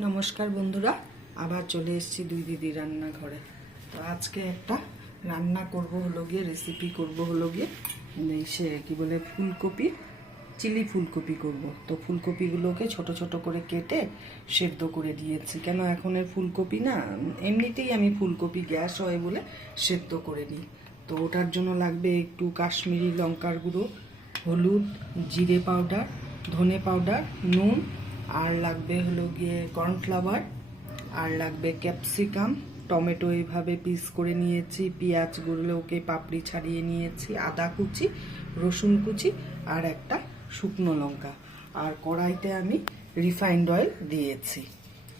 নমস্কার বন্ধুরা, আবার চলে এসেছি দুই দিদি রান্নাঘরে। তো আজকে একটা রান্না করব হলো গিয়ে, রেসিপি করব হলো গিয়ে সে কি বলে ফুলকপি, চিলি ফুলকপি করব। তো ফুলকপিগুলোকে ছোট ছোট করে কেটে সেদ্ধ করে দিয়েছি। কেন এখন ফুলকপি না, এমনিতেই আমি ফুলকপি গ্যাস হয় বলে সেদ্ধ করে নিই। তো ওটার জন্য লাগবে একটু কাশ্মীরি লঙ্কার গুঁড়ো, হলুদ, জিরে পাউডার, ধনে পাউডার, নুন, আর লাগবে হলো গিয়ে কর্নফ্লাওয়ার, আর লাগবে ক্যাপসিকাম, টমেটো এইভাবে পিস করে নিয়েছি, পেঁয়াজগুলোকে পাপড়ি ছাড়িয়ে নিয়েছি, আদা কুচি, রসুন কুচি, আর একটা শুকনো লঙ্কা। আর কড়াইতে আমি রিফাইন্ড অয়েল দিয়েছি।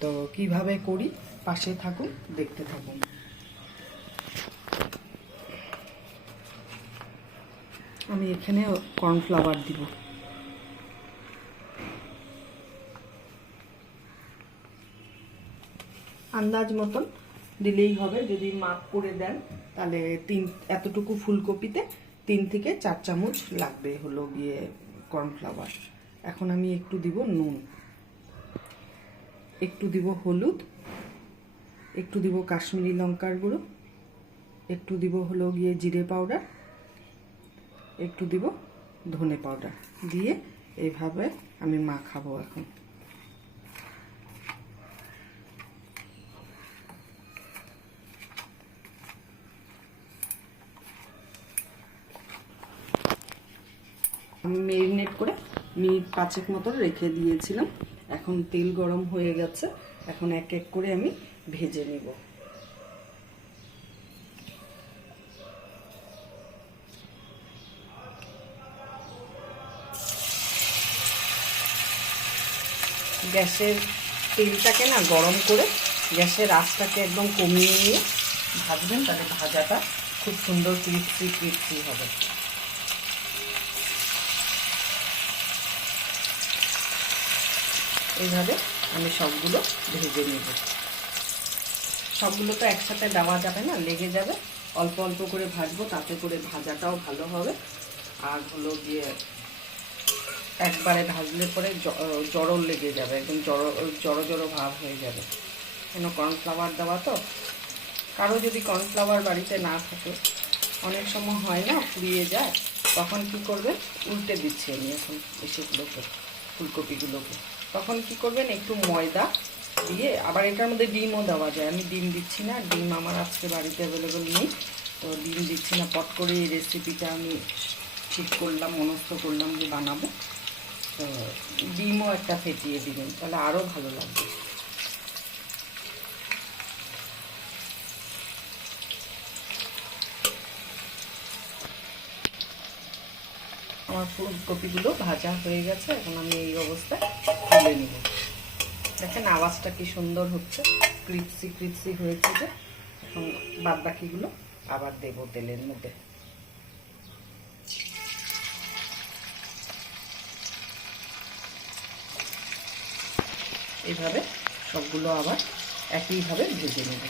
তো কিভাবে করি পাশে থাকুন, দেখতে থাকুন। আমি এখানে কর্নফ্লাওয়ার দিব। আন্দাজ মতন দিলেই হবে। যদি মাপ করে দেন তাহলে এতটুকু ফুলকপিতে 3 থেকে 4 চামচ লাগবে হলো গিয়ে কর্নফ্লাওয়ার। এখন আমি একটু দিব নুন, একটু দিব হলুদ, একটু দিব কাশ্মীরি লঙ্কার গুঁড়ো, একটু দিব হলো গিয়ে জিরে পাউডার, একটু দিব ধনে পাউডার দিয়ে এইভাবে আমি মাখাবো। এখন আমি ম্যারিনেট করে মিনিট 5 মতো রেখে দিয়েছিলাম। এখন তেল গরম হয়ে গেছে, এখন এক এক করে আমি ভেজে নেব। গ্যাসের তেলটাকে না গরম করে গ্যাসের আঁচটাকে একদম কমিয়ে নিয়ে ভাজবেন, তাহলে ভাজাটা খুব সুন্দর ক্রিস্পি ক্রিস্পি হবে। এইভাবে আমি সবগুলো ভেজে নেব। সবগুলো তো একসাথে দেওয়া যাবে না, লেগে যাবে। অল্প অল্প করে ভাজবো, তাতে করে ভাজাটাও ভালো হবে। আর হলো গিয়ে একবারে ভাজলে পরে জড়ো লেগে যাবে, একদম জড়ো জড়ো ভাব হয়ে যাবে। কেন কর্নফ্লাওয়ার দেওয়া তো। কারো যদি কর্নফ্লাওয়ার বাড়িতে না থাকে, অনেক সময় হয় না পুড়িয়ে যায়, তখন কি করবে, উল্টে দিচ্ছি আমি এখন এসবগুলোকে, ফুলকপিগুলোকে। তখন কি করবেন, একটু ময়দা দিয়ে, আবার এটার মধ্যে ডিমও দেওয়া যায়। আমি ডিম দিচ্ছি না, ডিম আমার আজকে বাড়িতে অ্যাভেলেবল নেই, তো ডিম দিচ্ছি না। পট করে এই রেসিপিটা আমি ঠিক করলাম, মনস্থ করলাম যে বানাবো। তো ডিমও একটা ফেটিয়ে দিবেন, তাহলে আরও ভালো লাগবে। আমার ফুলকপিগুলো ভাজা হয়ে গেছে, এখন আমি এই অবস্থায় তুলে নিব। দেখেন আওয়াজটা কি সুন্দর হচ্ছে, ক্রিপসি ক্রিপসি হয়েছে। যে এখন বাদ বাকিগুলো আবার দেব তেলের মধ্যে। এইভাবে সবগুলো আবার একইভাবে ভেজে নেব।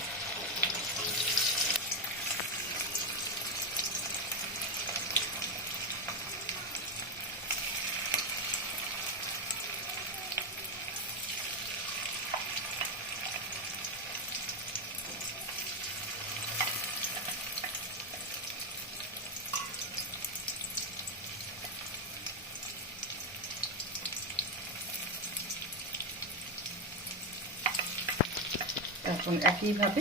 এখন একইভাবে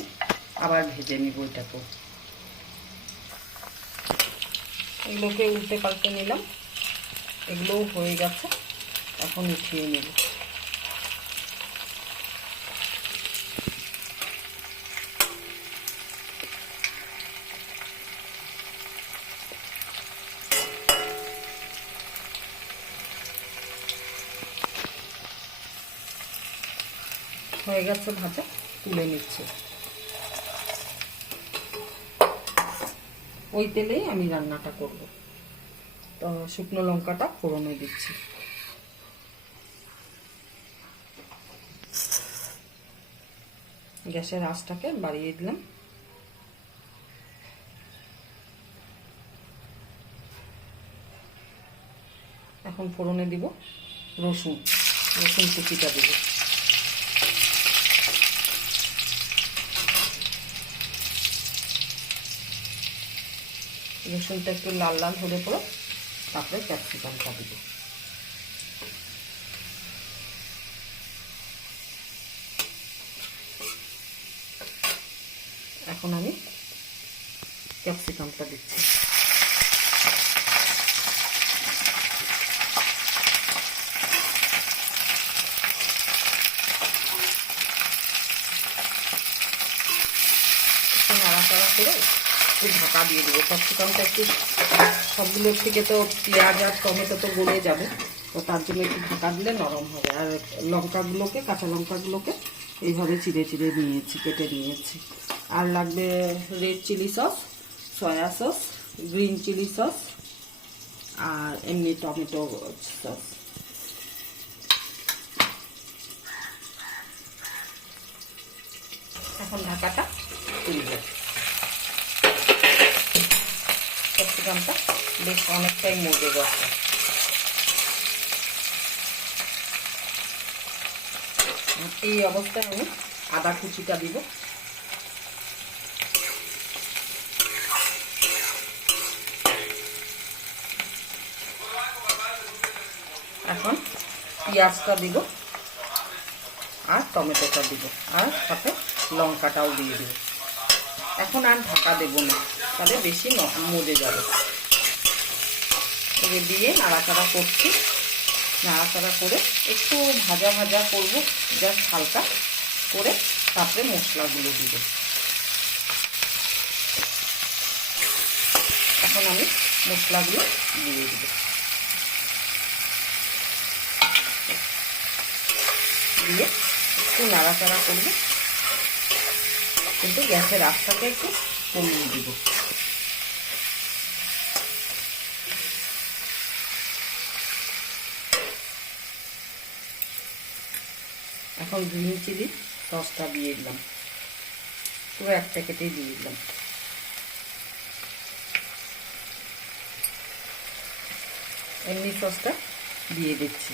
আবার ভেজে নিব এটাকে। এগুলোকে উল্টে পাল্টে নিলাম, এগুলোও হয়ে গেছে। এখন উঠিয়ে নেব। হয়ে গেছে ভাজা, তুলে নিচ্ছে। ওই তেলেই আমি রান্নাটা করব। তো শুকনো লঙ্কাটা ফোড়নে দিচ্ছি। গ্যাসের আঁচটাকে বাড়িয়ে দিলাম। এখন ফোড়নে দিব রসুন, রসুন কুচিটা দিব। রসুনটা একটু লাল লাল হলে পরে তারপরে ক্যাপসিকামটা দিব। এখন আমি ক্যাপসিকামটা দিচ্ছি। নাড়াচাড়া করে একটু ঢাকা দিয়ে দেবো। ক্যাপসিকামটা একটু সবগুলোর থেকে তো পেঁয়াজ আর টমেটো তো গলে যাবে, তো তার জন্য একটু ঢাকা দিলে নরম হবে। আর লঙ্কাগুলোকে, কাঁচা লঙ্কাগুলোকে এইভাবে চিড়ে চিড়ে নিয়েছি, কেটে নিয়েছি। আর লাগবে red chilli sauce, soya sauce, green chilli sauce আর এমনি টমেটো সস। এখন ঢাকাটা তুলবে। ক্যাপসিকামটা বেশ অনেকটাই মজে গেছে। এই অবস্থায় আমি আদা কুচিটা দিব। এখন পেঁয়াজটা দিব আর টমেটোটা দিব আর সাথে লঙ্কাটাও দিয়ে দিব। এখন আর ঢাকা দেব না, তাহলে বেশি মজে যাবে। দিয়ে নাড়াচাড়া করছি। নাড়াচাড়া করে একটু ভাজা ভাজা করব, জাস্ট হালকা করে, তারপরে মশলাগুলো দিব। এখন আমি মশলাগুলো দিয়ে দিব। দিয়ে একটু নাড়াচাড়া করব, কিন্তু গ্যাসের আঁচটাকে একটু কমিয়ে দিব। এখন গ্রিন চিলি সসটা দিয়ে দিলাম, পুরো এক প্যাকেটেই দিয়ে দিলাম। এমনি সসটা দিয়ে দিচ্ছি।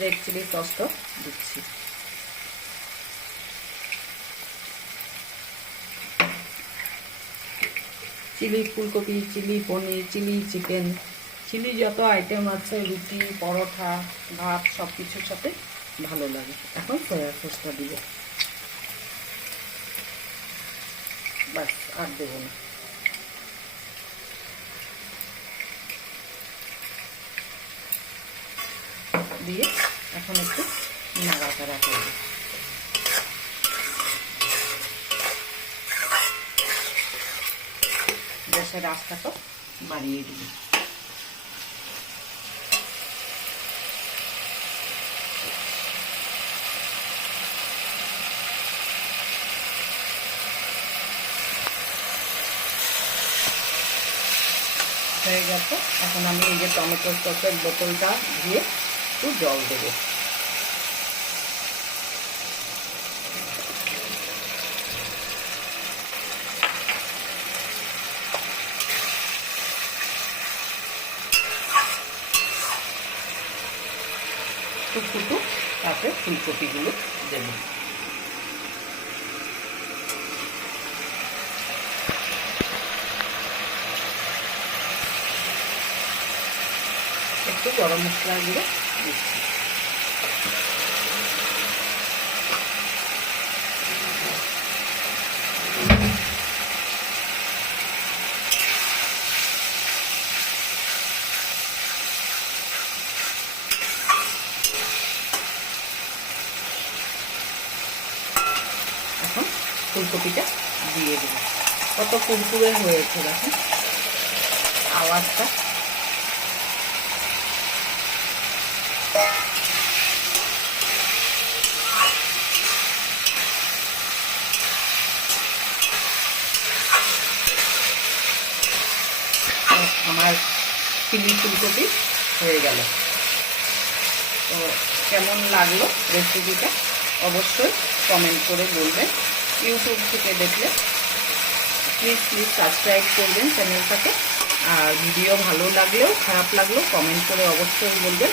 রেড চিলি সসটা দিচ্ছি। চিলি ফুলকপি, চিলি পনির, চিলি চিকেন, চিলি যত আইটেম আছে, রুটি, পরোটা, ভাত সব কিছুর সাথে ভালো লাগে। এখন সয়া সসটা দিব, বাস আর দেবো না। দিয়ে এখন একটু নাড়াচাড়া করব। গ্যাসের আঁচটাকে বাড়িয়ে দিব। হয়ে গেছে। এখন আমি এই যে টমেটো সসের বোতলটা দিয়ে একটু জল দেবো। একটু ফুটুক, তারপরে ফুলকপিগুলো দেবো। একটু গরম মশলা গুঁড়ো দিচ্ছি। এখন ফুলকপিটা দিয়ে দেবো। কত কুরকুরে হয়েছে দেখুন, আওয়াজটা। আমার চিলি ফুলকপি হয়ে গেল। তো কেমন লাগলো রেসিপিটা অবশ্যই কমেন্ট করে বলবেন। ইউটিউব থেকে দেখলে প্লিজ প্লিজ সাবস্ক্রাইব করবেন চ্যানেলটাকে। আর ভিডিও ভালো লাগলেও খারাপ লাগলেও কমেন্ট করে অবশ্যই বলবেন।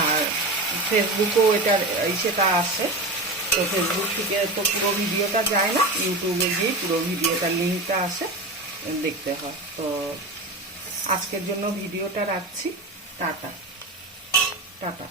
আর ফেসবুকেও এটার সেটা আসে, তো ফেসবুক থেকে তো পুরো ভিডিওটা যায় না, ইউটিউবে গিয়ে পুরো ভিডিওটার লিঙ্কটা আসে, দেখতে হয়। তো আজকের জন্য ভিডিওটা রাখছি। Tata tata.